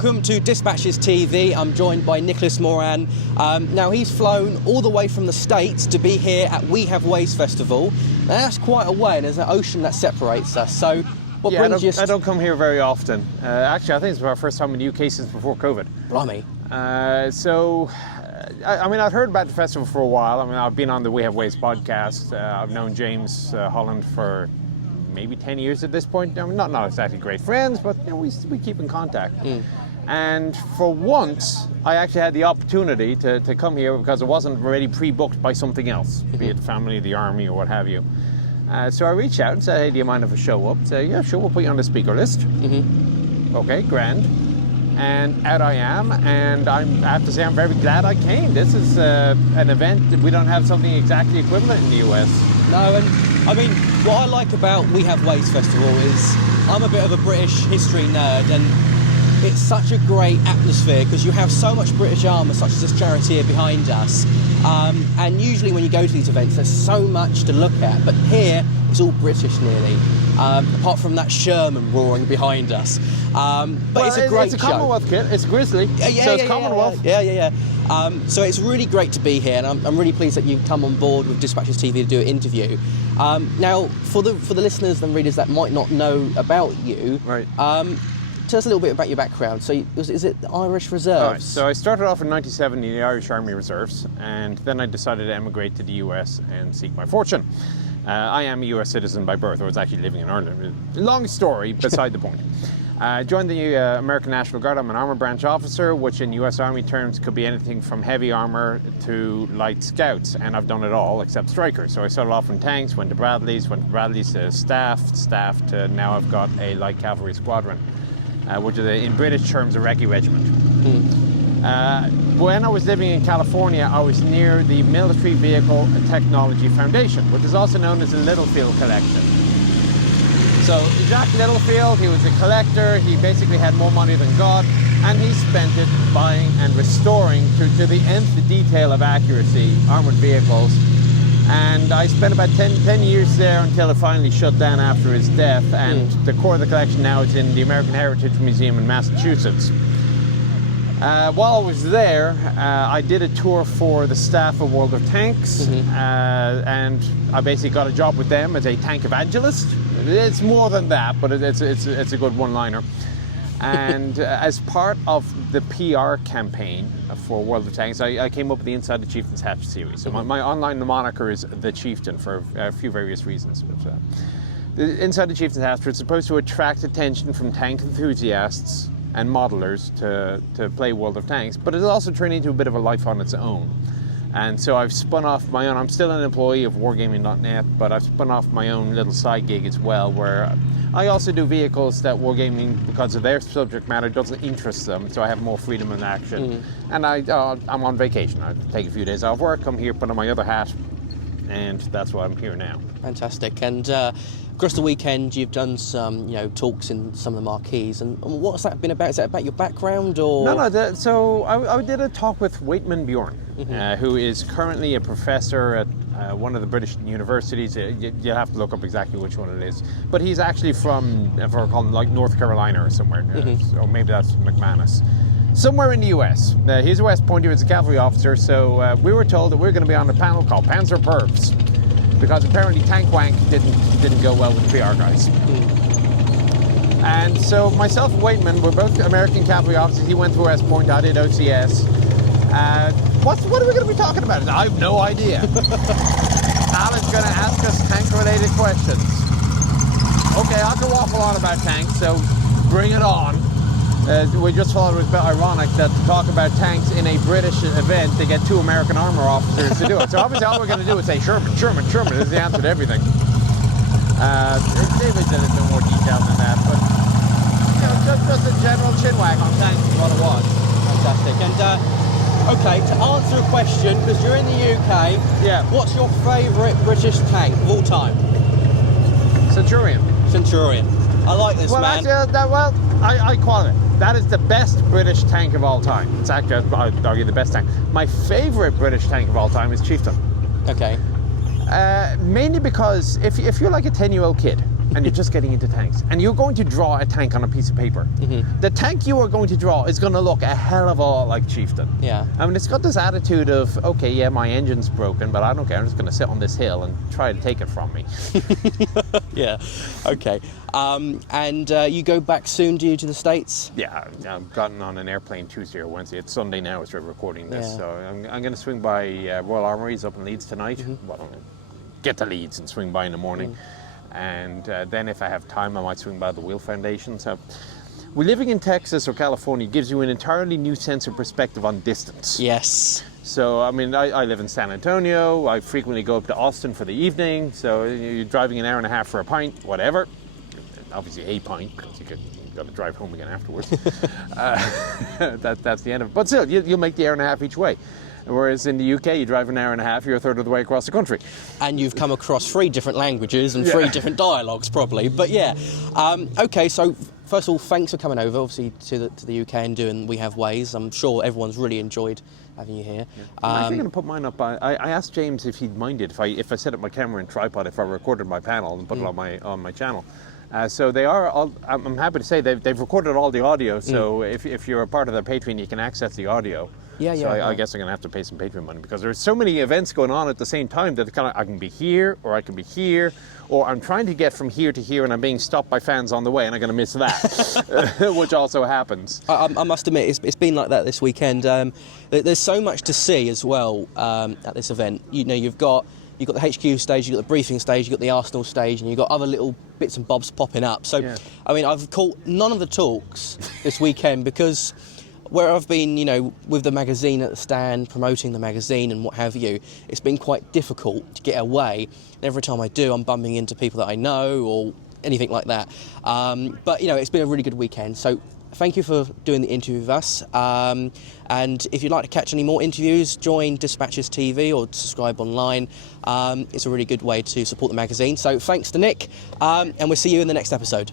Welcome to Dispatches TV. I'm joined by Nicholas Moran. Now he's flown all the way from the States to be here at We Have Ways Festival. Now that's quite a way, and there's an ocean that separates us. So what brings you... I don't come here very often. Actually, I think it's our first time in the UK since before COVID. Blimey. I mean, I've heard about the festival for a while. I mean, I've been on the We Have Ways podcast. I've known James Holland for maybe 10 years at this point. I mean, not exactly great friends, but you know, we keep in contact. And for once, I actually had the opportunity to come here because it wasn't already pre-booked by something else, be it family, the army, or what have you. So I reached out and said, hey, do you mind if I show up? Say, yeah, sure, we'll put you on the speaker list. Okay, grand. And out I am, and I have to say I'm very glad I came. This is an event that we don't have something exactly equivalent in the US. No, and I mean, what I like about We Have Ways Festival is I'm a bit of a British history nerd, and it's such a great atmosphere because you have so much British armour, such as this charioteer behind us. And usually when you go to these events, there's so much to look at, but here it's all British nearly, apart from that Sherman roaring behind us. But it's a great show. It's a Commonwealth kit, it's Grizzly, so it's Commonwealth. Yeah. So it's really great to be here, and I'm really pleased that you've come on board with Dispatches TV to do an interview. Now, for the listeners and readers that might not know about you, right. Tell us a little bit about your background. So is it the Irish Reserves? All right, so I started off in 1997 in the Irish Army Reserves, and then I decided to emigrate to the US and seek my fortune. I am a US citizen by birth. I was actually living in Ireland. Long story, beside the point. I joined the American National Guard. I'm an armor branch officer, which in US Army terms could be anything from heavy armor to light scouts, and I've done it all except strikers. So I started off in tanks, went to Bradleys to staff to now I've got a light cavalry squadron, which is in British terms a recce regiment. When I was living in California, I was near the Military Vehicle Technology Foundation, which is also known as the Littlefield Collection. So Jack Littlefield, he was a collector, he basically had more money than God, and he spent it buying and restoring to the nth detail of accuracy armored vehicles. And I spent about 10 years there until it finally shut down after his death, and the core of the collection now is in the American Heritage Museum in Massachusetts. While I was there, I did a tour for the staff of World of Tanks, and I basically got a job with them as a tank evangelist. It's more than that, but it's a good one-liner. And as part of the PR campaign for World of Tanks, I came up with the Inside the Chieftain's Hatch series. So my online moniker is the Chieftain for a few various reasons. But, the Inside the Chieftain's Hatch was supposed to attract attention from tank enthusiasts and modelers to play World of Tanks, but it's also turned into a bit of a life on its own. And so I've spun off my own. I'm still an employee of Wargaming.net, but I've spun off my own little side gig as well, where I also do vehicles that Wargaming, because of their subject matter, doesn't interest them, so I have more freedom in action. And I'm on vacation. I take a few days off work, come here, put on my other hat, and that's why I'm here now. Fantastic. And across the weekend, you've done some, talks in some of the marquees. And what's that been about? Is that about your background, or? No. So I did a talk with Waitman Bjorn, who is currently a professor at one of the British universities. You'll have to look up exactly which one it is. But he's actually from, if I recall, like North Carolina or somewhere. So maybe that's McManus. Somewhere in the US. He's a West Point, he was a cavalry officer, so we were told that we were going to be on a panel called Panzer Pervs, because apparently Tank Wank didn't go well with the PR guys. And so myself and Waitman were both American cavalry officers. He went through West Point, I did OCS. What are we going to be talking about? I have no idea. Alan's going to ask us tank-related questions. Okay, I can waffle on about tanks, so bring it on. We just thought it was a bit ironic that to talk about tanks in a British event, they get two American armor officers to do it. So obviously all we're going to do is say Sherman is the answer to everything. David's in a bit more detail than that, but just a general chinwag on tanks is what it was. Fantastic. And okay, to answer a question, because you're in the UK, what's your favourite British tank of all time? Centurion. I like this, man. I call it. That is the best British tank of all time. It's actually, I'd argue, the best tank. My favourite British tank of all time is Chieftain. Okay. Mainly because if you're like a 10-year-old kid and you're just getting into tanks, and you're going to draw a tank on a piece of paper. The tank you are going to draw is going to look a hell of a lot like Chieftain. Yeah. I mean, it's got this attitude of, okay, yeah, my engine's broken, but I don't care. I'm just going to sit on this hill and try to take it from me. Yeah. Okay. And you go back soon, do you, to the States? Yeah, I've gotten on an airplane Tuesday or Wednesday. It's Sunday now as we're recording this, Yeah. so I'm going to swing by Royal Armouries up in Leeds tonight. Well, I'll get to Leeds and swing by in the morning. And then if I have time, I might swing by the Wheel Foundation. So living in Texas or California gives you an entirely new sense of perspective on distance. Yes. So, I mean, I live in San Antonio. I frequently go up to Austin for the evening. So you're driving an hour and a half for a pint, whatever. Obviously a pint, because you've got to drive home again afterwards. That's the end of it. But still, you'll make the hour and a half each way. Whereas in the UK, you drive an hour and a half, you're a third of the way across the country. And you've come across 3 different languages and 3 different dialogues, probably. But yeah, okay. So first of all, thanks for coming over, obviously to the UK and doing We Have Ways. I'm sure everyone's really enjoyed having you here. Yeah. I'm actually going to put mine up. I asked James if he'd minded if I set up my camera and tripod, if I recorded my panel and put it on my channel. So they are all, I'm happy to say they've recorded all the audio, so if you're a part of their Patreon, you can access the audio. Yeah, so I guess I'm going to have to pay some Patreon money, because there's so many events going on at the same time that I can be here, or I can be here, or I'm trying to get from here to here and I'm being stopped by fans on the way and I'm going to miss that, which also happens. I must admit, it's been like that this weekend. There's so much to see as well at this event. You know, you've got the HQ stage, you've got the briefing stage, you've got the Arsenal stage, and you've got other little bits and bobs popping up. So, yeah. I mean, I've caught none of the talks this weekend because where I've been, you know, with the magazine at the stand, promoting the magazine and what have you, it's been quite difficult to get away. And every time I do, I'm bumping into people that I know or anything like that. But, you know, it's been a really good weekend. So thank you for doing the interview with us. And if you'd like to catch any more interviews, join Dispatches TV or subscribe online. It's a really good way to support the magazine. So thanks to Nick, and we'll see you in the next episode.